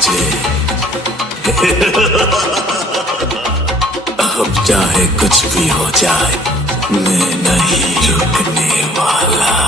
मुझे अब चाहे कुछ भी हो जाए मैं नहीं रुकने वाला।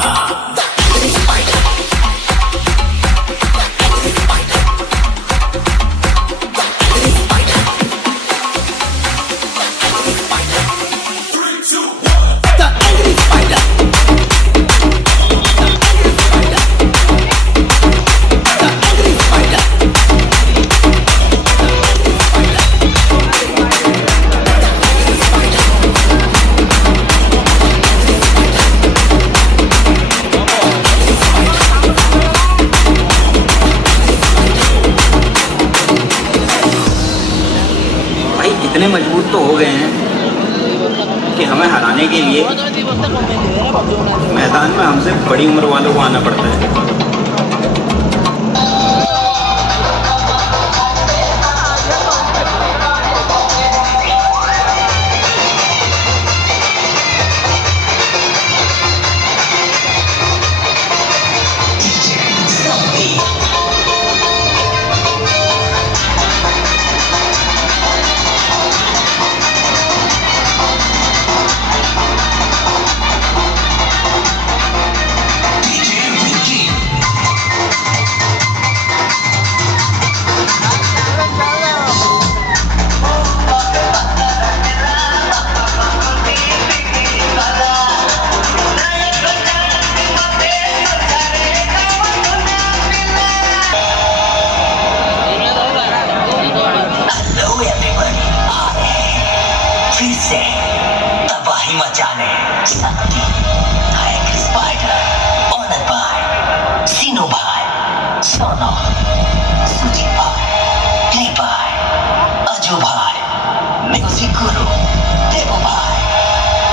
इतने मजबूत तो हो गए हैं कि हमें हराने के लिए मैदान में हमसे बड़ी उम्र वालों को आना पड़ता है। तबाही मचाने शक्ति स्पाइडर ऑनर बाय सीनो भाई सोनो सुजी भाई प्ले बाय अजू भाई म्यूजिक गुरु देवो भाई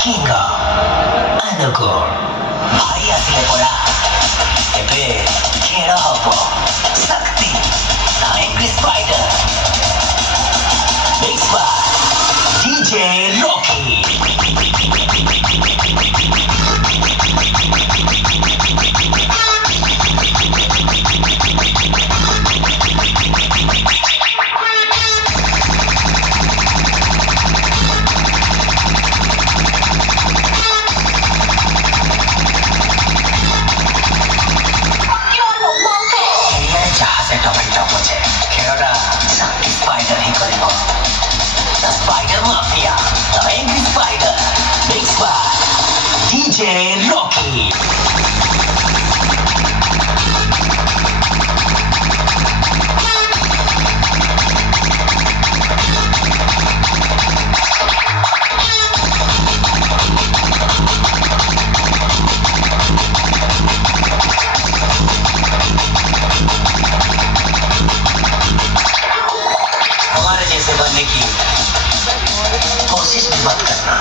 किंग अनुगुर भाई असले पड़ा एबे खेड़ा हबो शक्ति spider mix by DJ Rocky. Spider ही करेगा The Spider Mafia, the Angry Spider, mixed by DJ Rocky. हमारे जैसे बनने की कोशिश भी मत करना,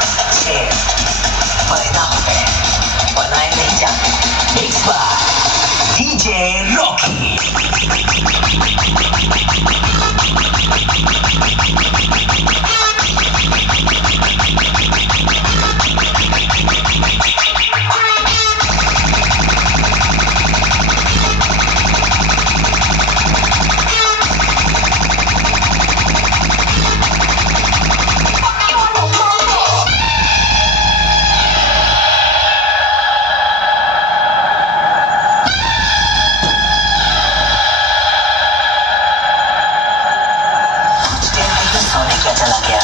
पैदा होते हैं, बनाए नहीं जाते। Mix by DJ Rocky. चला गया,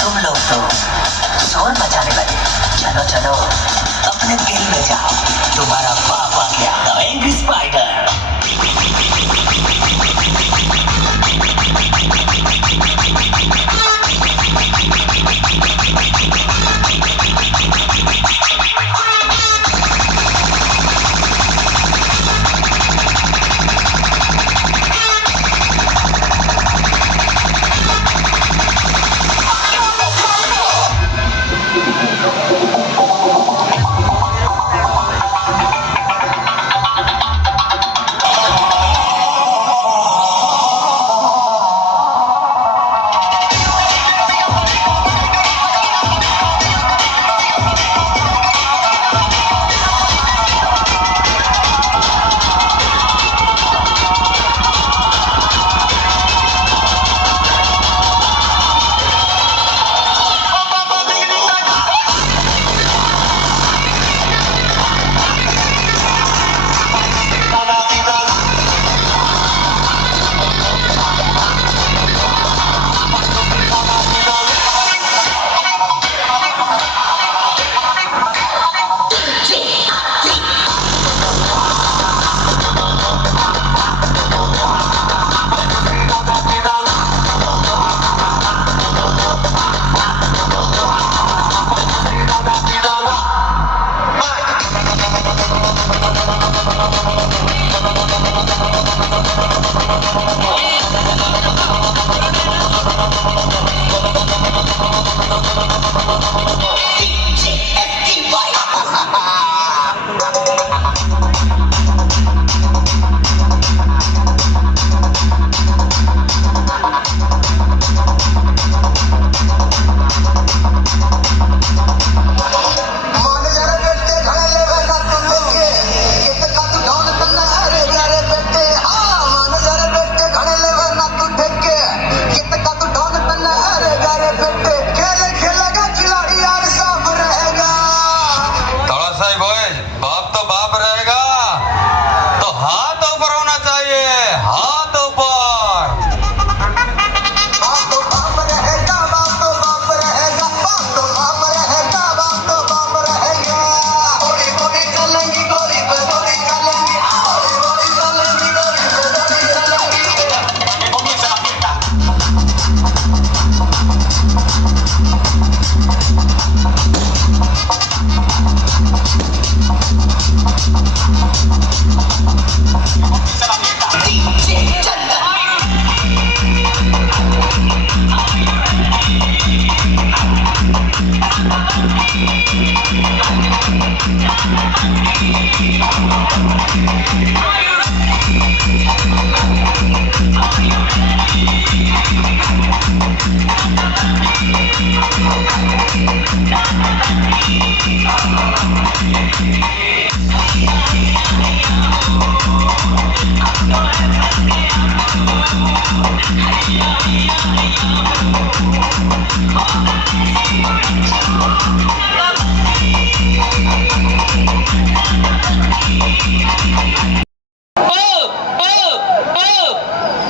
तुम लोग तो शोर मचाने लगे। चलो चलो अपने दिल में जाओ, तुम्हारा बाप आ गया, द एंग्री स्पाइडर। DJ 震感。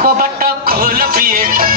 कपट खोल पिए